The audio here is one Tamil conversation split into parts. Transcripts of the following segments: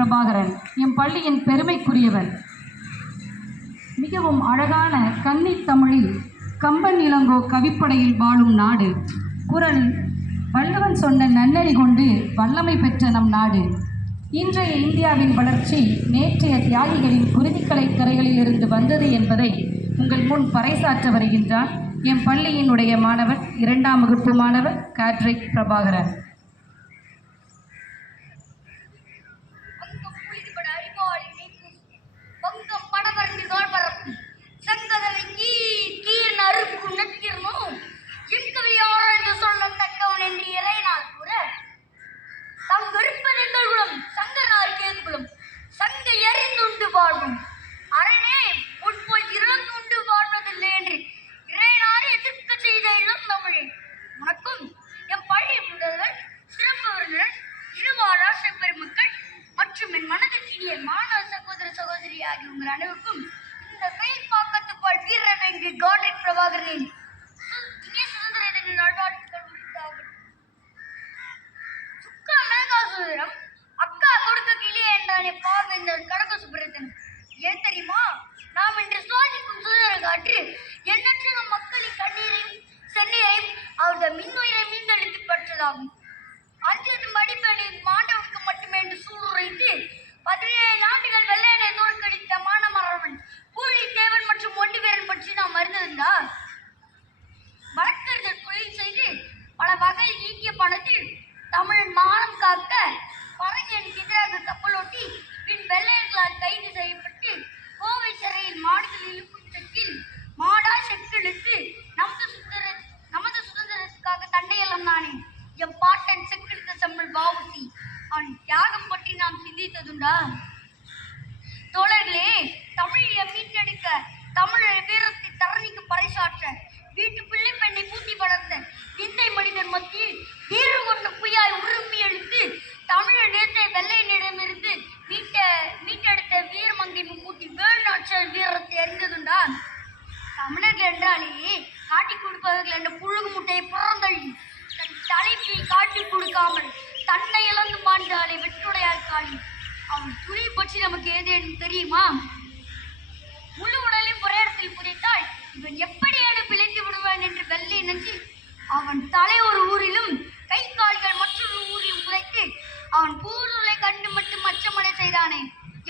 பிரபாகரன் எம் பள்ளியின் பெருமைக்குரியவர். மிகவும் அழகான கன்னி தமிழில் கம்பன் இளங்கோ கவிப்படையில் வாழும் நாடு. குரல் வள்ளுவன் சொன்ன நன்னெறி கொண்டு வல்லமை பெற்ற நம் நாடு. இன்றைய இந்தியாவின் வளர்ச்சி நேற்றைய தியாகிகளின் குருதிக்கலை கரைகளில் இருந்து வந்தது என்பதை உங்கள் முன் பறைசாற்ற வருகின்றார் எம் பள்ளியினுடைய மாணவர், 2ஆம் வகுப்பு மாணவர் காட்ரிக் பிரபாகரன். உங்கள் அனைவருக்கும் இந்த செயல்பாக்கத்துக்குள் வீரர் காட்ரிக் பிரபாகரனின் சுதந்திர தின நல்வாழ்த்துக்கள் உரித்தார்கள். சுக்கா மேகா சுதந்திரம் அக்கா கொடுக்க கிளியே என்றானே பார்வைந்தர் கடக சுப்ரத்தன். ஏன் தெரியுமா? நாம் இன்று சுவாசிக்கும் சுதந்திர காற்று எண்ணற்ற நம் மக்களின் கண்ணீரையும் செந்நீரையும் அவரது மின்னுயிரை மீண்டெடுத்து பெற்றதாகும். அஞ்சது மடிப்பணியின் மாண்டவனுக்கு மட்டுமே என்று சூளுரைத்து 17 ஆண்டுகள் வெள்ளையனை தோற்கடித்த மானமரவன் பூலி தேவன் மற்றும் ஒண்டிவீரன் பற்றி நாம் அறிந்திருந்தால், வழக்கறிஞர் தொழில் செய்து பல வகையில் ஈட்டிய பணத்தில் தமிழன் மானம் காக்க பரங்கியனுக்கு எதிராக கப்பலோட்டி பின் வெள்ளையர்களால் கைது செய்யப்பட்டு கோவை சிறையில் மாடுகள் இழுக்கும் தெற்கில் மாடா செக்கிழுத்து நமது சுதந்திரத்துக்காக தண்டையெல்லாம் நானே எம் பாட்டன் செக்கிழுத்த செம்மல் வாவுசி அவன் தியாகம் பற்றி நாம் சிந்தித்ததுண்டா? தோழர்களே, தமிழை மீட்டெடுக்க தமிழர் வீரத்தை தரணிக்கு பறைசாற்ற வீட்டு பிள்ளை பெண்ணை பூட்டி வளர்த்த விந்தை மனிதர் மத்தியில் வீறு கொண்ட புயாய் உருப்பி எழுத்து தமிழர் நேரத்தை வெள்ளையனிடமிருந்து மீட்டெடுத்த வீரமங்கை பூட்டி வேலுநாச்சியார் வீரத்தை அறிந்ததுண்டா? தமிழர்கள் என்றாலே காட்டி கொடுப்பவர்கள் என்ற புழுகு முட்டையை புறந்தள்ளி தன் தலைப்பை காட்டி கொடுக்காமல் தன்னை இழந்து மாண்டாலே வெற்றுடையால் காளி. அவன் துணி பற்றி நமக்கு ஏதேனும் தெரியுமா? முழு உடலையும் ஒரே இடத்தில் புதைத்தால் இவன் எப்படியான பிழைத்து விடுவான் என்று வெள்ளை நினைச்சு அவன் தலை ஒரு ஊரிலும் கை கால்கள் மற்றொரு ஊரிலும் புதைத்து அவன் பூர்வலை கண்டு மட்டும் அச்சமடை செய்தானே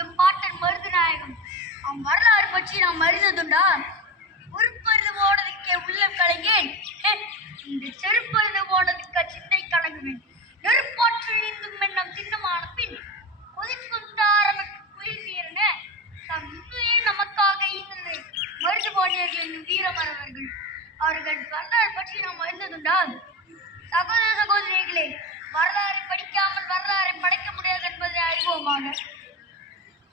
எம் பாட்டன் மருதுநாயகம். அவன் வரலாறு பற்றி நாம் அறிந்ததுண்டா? உருப்பருது போனதுக்கே உள்ளம் கலங்கேன், இந்த செருப்பருது போனதுக்கு சிந்தை கலங்குவேன். நெருப்பாற்றில் நீந்தும் எண்ணம் சின்னமான பின் குயில் வீரன தம் இன்னுயே நமக்காக ஈந்ததை மருது பாண்டியர்கள் என்னும் வீரமரவர்கள். அவர்கள் வரலாறு பற்றி நாம் அறிந்ததுண்டா? சகோதர சகோதரிகளே, வரலாறை படிக்காமல் வரலாறை படைக்க முடியாது என்பதை அறிவோமாக.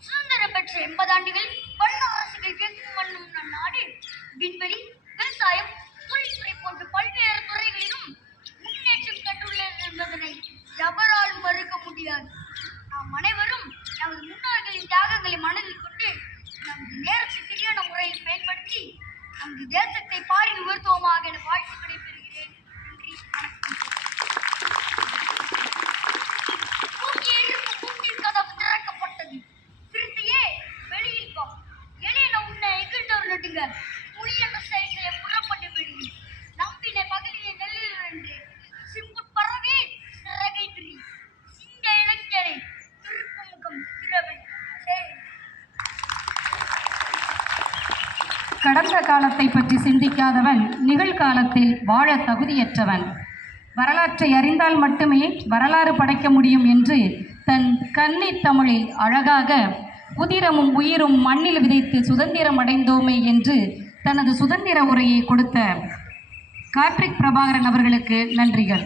சுதந்திரம் பெற்ற 80 ஆண்டுகள் வண்ண அரசுகள் கேட்கும் வண்ணம் நம் நாடு விண்வெளி, விவசாயம், தொழில்துறை போன்ற பல்வேறு துறைகளிலும் முன்னேற்றம் கண்டுள்ளது என்பதனை எவரால் மறுக்க முடியாது. நாம் அனைவரும் நமது முன்னோர்களின் தியாகங்களை மனதில் கொண்டு நமது நேரத்தை சரியான முறையில் பயன்படுத்தி நமது தேசத்தை பாரி உயர்த்துவோமாக என வாழ்த்து விடைபெறுகிறேன். கூட்டில் கதவு திறக்கப்பட்டது. சிறுத்தையே வெளியில் வா, எளிய உன்னை எகிழ்ந்தவர் நட்டுங்க புளியன சைக்கிளை புறப்பட்டு விடுங்க. நம்பினை பகலிலே நெல்லில் இருந்து சிம்புட் பறவை சிறகை திரி சிங்க இளைஞனை திருப்புமுகம் திரவன். கடந்த காலத்தை பற்றி சிந்திக்காதவன் நிகழ்காலத்தில் வாழ தகுதியற்றவன். வரலாற்றை அறிந்தால் மட்டுமே வரலாறு படைக்க முடியும் என்று தன் கன்னி தமிழில் அழகாக உதிரமும் உயிரும் மண்ணில் விதைத்து சுதந்திரம் அடைந்தோமே என்று தனது சுதந்திர உரையை கொடுத்த காட்ரிக் பிரபாகரன் அவர்களுக்கு நன்றிகள்.